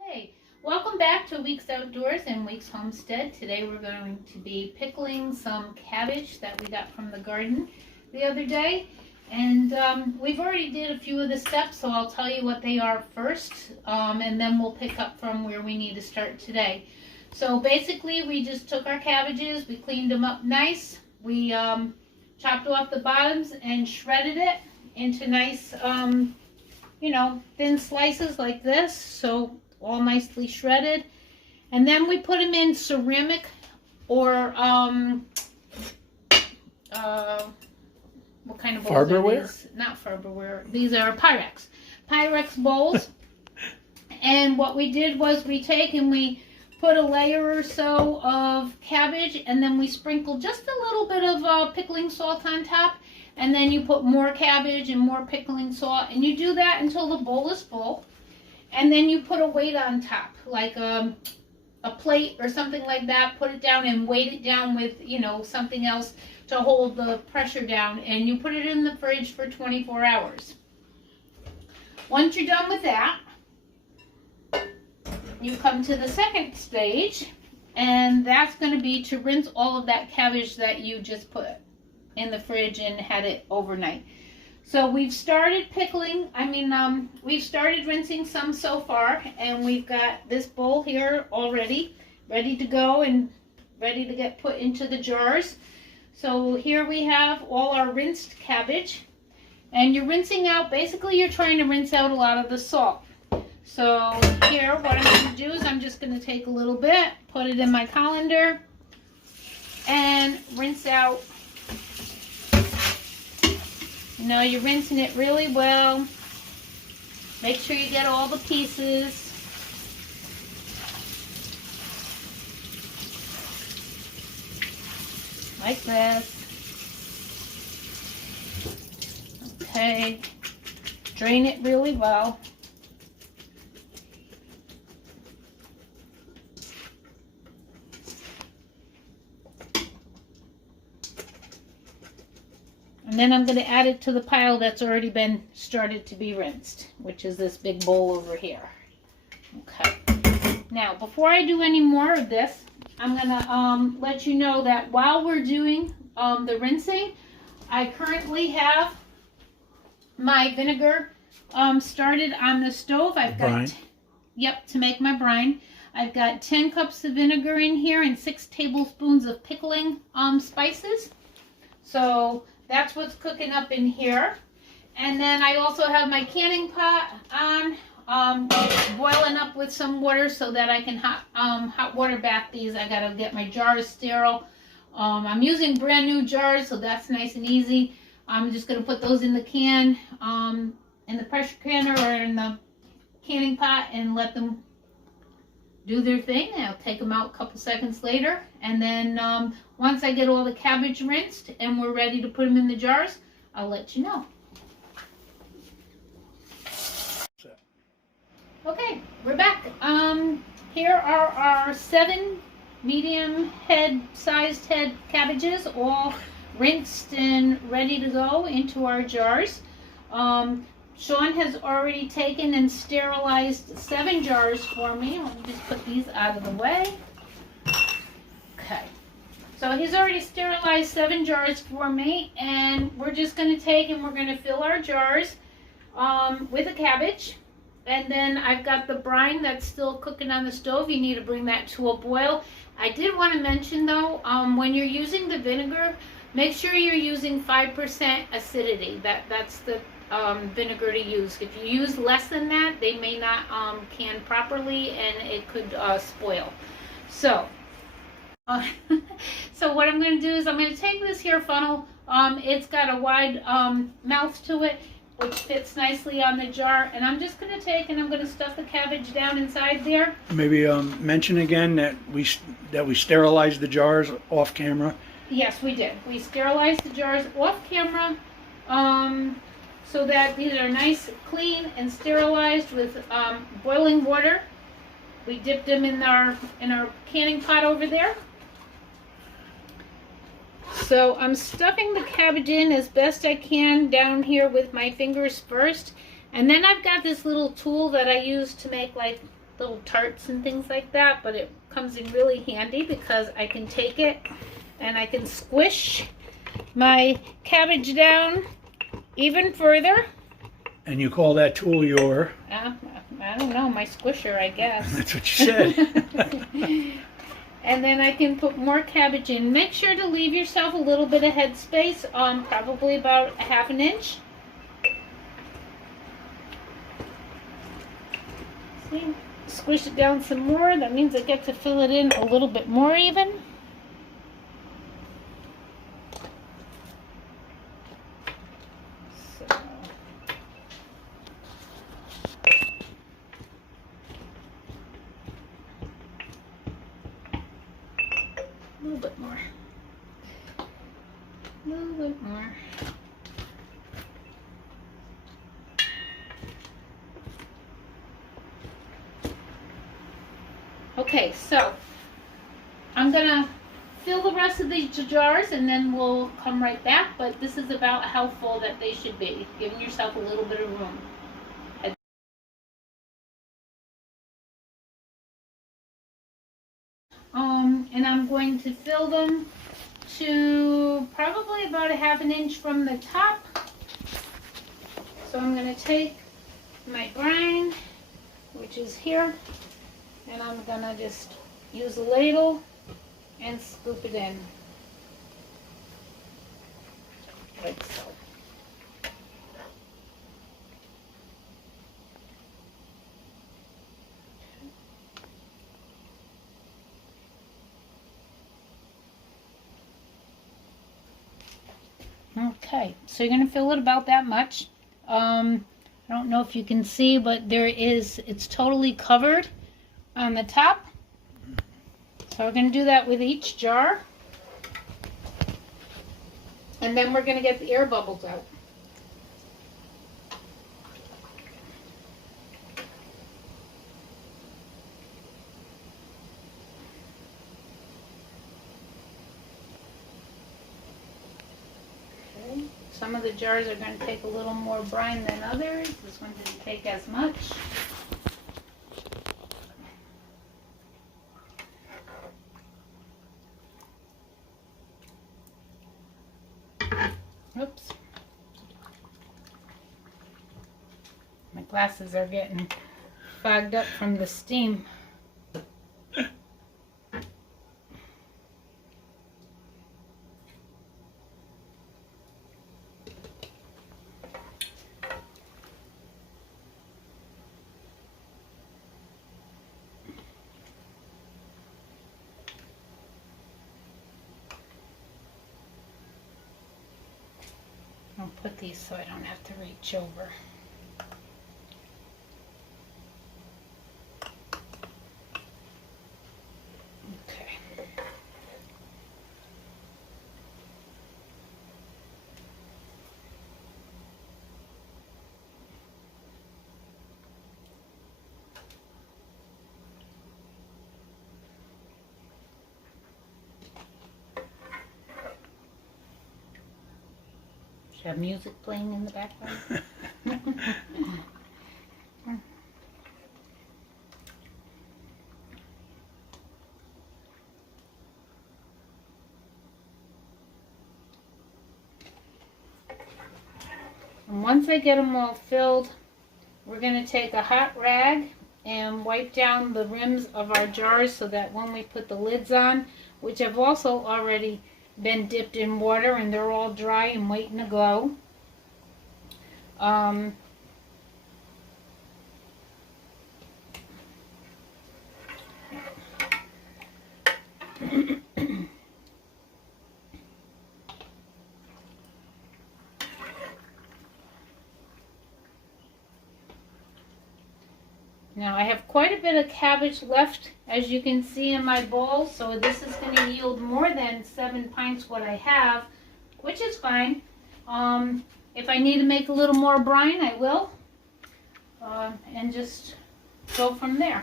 Okay, welcome back to Weeks Outdoors and Weeks Homestead. Today we're going to be pickling some cabbage that we got from the garden the other day. And we've already did a few of the steps, so I'll tell you what they are first, and then we'll pick up from where we need to start today. So basically we just took our cabbages, we cleaned them up nice, we chopped off the bottoms and shredded it into nice, thin slices like this, so all nicely shredded. And then we put them in ceramic or what kind of bowls are these? Not Farberware. These are Pyrex bowls. And what we did was we put a layer or so of cabbage, and then we sprinkled just a little bit of pickling salt on top, and then you put more cabbage and more pickling salt, and you do that until the bowl is full. And then you put a weight on top, like a plate or something like that. Put it down and weight it down with, something else to hold the pressure down. And you put it in the fridge for 24 hours. Once you're done with that, you come to the second stage. And that's going to be to rinse all of that cabbage that you just put in the fridge and had it overnight. So we've started we've started rinsing some so far, and we've got this bowl here already ready to go and ready to get put into the jars. So here we have all our rinsed cabbage, and you're rinsing out, basically you're trying to rinse out a lot of the salt. So here what I'm going to do is I'm just going to take a little bit, put it in my colander, and rinse out. You're rinsing it really well. Make sure you get all the pieces. Like this. Okay. Drain it really well. And then I'm going to add it to the pile that's already been started to be rinsed, which is this big bowl over here. Okay. Now, before I do any more of this, I'm going to let you know that while we're doing the rinsing, I currently have my vinegar started on the stove. I've got, to make my brine. I've got 10 cups of vinegar in here and 6 tablespoons of pickling spices. So that's what's cooking up in here. And then I also have my canning pot on, boiling up with some water so that I can hot water bath these. I gotta get my jars sterile. I'm using brand new jars, so that's nice and easy. I'm just gonna put those in the can, in the pressure canner or in the canning pot, and let them do their thing. I'll take them out a couple seconds later, and then once I get all the cabbage rinsed and we're ready to put them in the jars, I'll let you know. Okay, we're back. Here are our 7 medium sized head cabbages, all rinsed and ready to go into our jars. Sean has already taken and sterilized 7 jars for me. Let me just put these out of the way. Okay. So he's already sterilized 7 jars for me, and we're just going to take and we're going to fill our jars with the cabbage. And then I've got the brine that's still cooking on the stove. You need to bring that to a boil. I did want to mention though, when you're using the vinegar, make sure you're using 5% acidity. That's the vinegar to use. If you use less than that, they may not can properly, and it could spoil. So so what I'm going to do is I'm going to take this here funnel. It's got a wide mouth to it, which fits nicely on the jar, and I'm just going to take and I'm going to stuff the cabbage down inside there. Maybe mention again that we sterilized the jars off camera. Yes, we did. We sterilized the jars off camera, so that these are nice, clean, and sterilized with boiling water. We dipped them in our canning pot over there. So I'm stuffing the cabbage in as best I can down here with my fingers first, and then I've got this little tool that I use to make like little tarts and things like that, but it comes in really handy because I can take it and I can squish my cabbage down even further. And you call that tool your? I don't know, my squisher, I guess. That's what you said. And then I can put more cabbage in. Make sure to leave yourself a little bit of headspace, probably about a half an inch. See? Squish it down some more. That means I get to fill it in a little bit more even. So. A little bit more. A little bit more. Okay, so I'm gonna fill the rest of these jars and then we'll come right back, but this is about how full that they should be, giving yourself a little bit of room. And I'm going to fill them to probably about a half an inch from the top. So I'm going to take my brine, which is here, and I'm going to just use a ladle and scoop it in, like so. Okay, so you're going to fill it about that much. I don't know if you can see, but it's totally covered on the top. So we're going to do that with each jar. And then we're going to get the air bubbles out. Some of the jars are going to take a little more brine than others. This one didn't take as much. Oops. My glasses are getting fogged up from the steam. I'll put these so I don't have to reach over. Okay. Have music playing in the background. And once I get them all filled, we're going to take a hot rag and wipe down the rims of our jars so that when we put the lids on, which have also already been dipped in water and they're all dry and waiting to go. Now I have quite a bit of cabbage left, as you can see in my bowl, so this is going to yield more than 7 pints what I have, which is fine. If I need to make a little more brine, I will, and just go from there.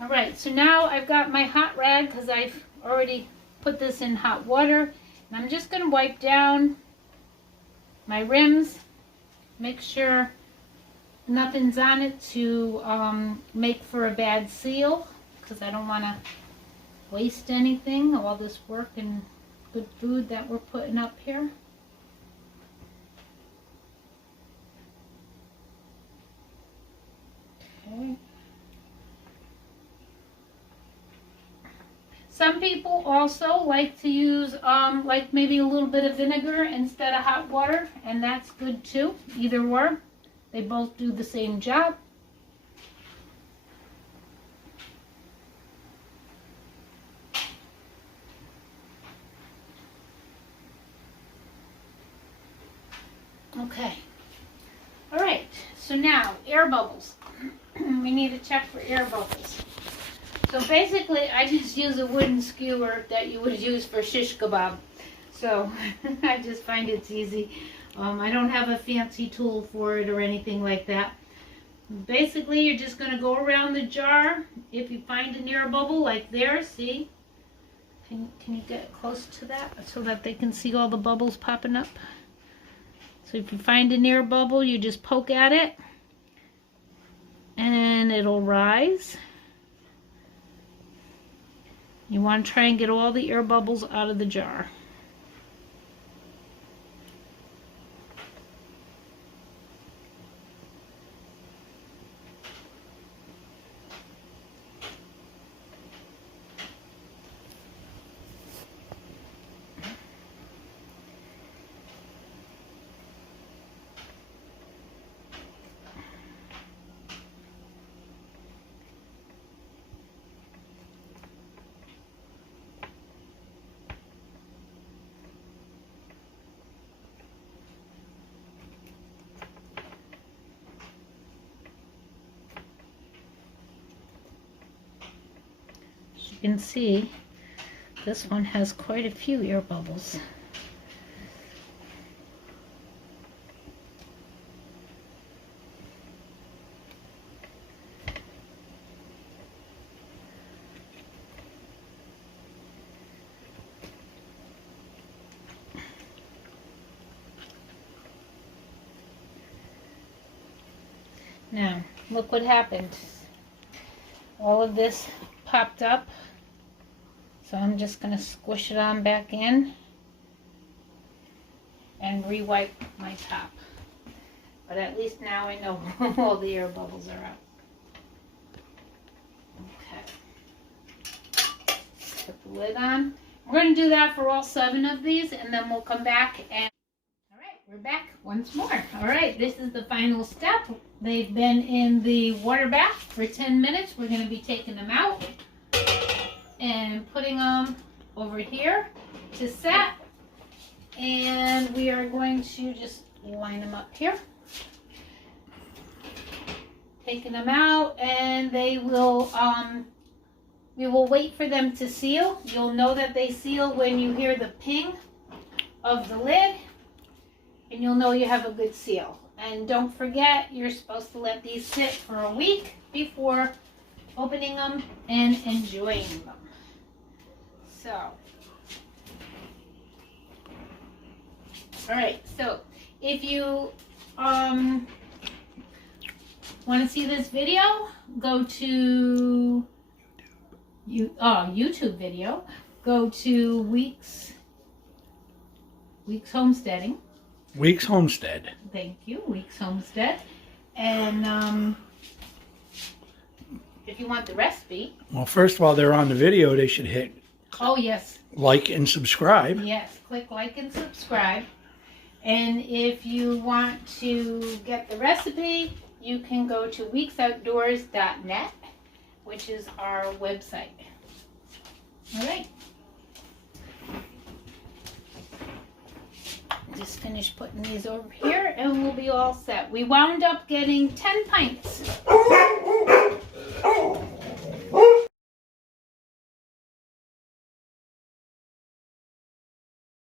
Alright, so now I've got my hot rag because I've already put this in hot water, and I'm just going to wipe down my rims, make sure nothing's on it to make for a bad seal, because I don't want to waste anything, all this work and good food that we're putting up here. Okay. Some people also like to use like maybe a little bit of vinegar instead of hot water, and that's good too. Either or, they both do the same job. Okay. All right. So now air bubbles. We need to check for air bubbles. So basically, I just use a wooden skewer that you would use for shish kebab. So I just find it's easy. I don't have a fancy tool for it or anything like that. Basically, you're just going to go around the jar. If you find an air bubble like there, see? Can you get close to that so that they can see all the bubbles popping up? So if you find an air bubble, you just poke at it and it'll rise. You want to try and get all the air bubbles out of the jar. You can see this one has quite a few air bubbles. Now, look what happened. All of this popped up. So I'm just going to squish it on back in and re-wipe my top. But at least now I know all the air bubbles are out. Okay. Put the lid on. We're going to do that for all 7 of these, and then we'll come back and... Alright, we're back once more. Alright, this is the final step. They've been in the water bath for 10 minutes. We're going to be taking them out and putting them over here to set, and we are going to just line them up here, taking them out, and they will we will wait for them to seal. You'll know that they seal when you hear the ping of the lid, and you'll know you have a good seal. And don't forget, you're supposed to let these sit for a week before opening them and enjoying them. So, alright, so if you want to see this video, go to YouTube video, go to Weeks Homesteading. Weeks Homestead. Thank you, Weeks Homestead. And if you want the recipe. Well, first while they're on the video, they should hit Oh, yes. like and subscribe. Yes, click like and subscribe. And if you want to get the recipe, you can go to weeksoutdoors.net, which is our website. All right. Just finished putting these over here and we'll be all set. We wound up getting 10 pints.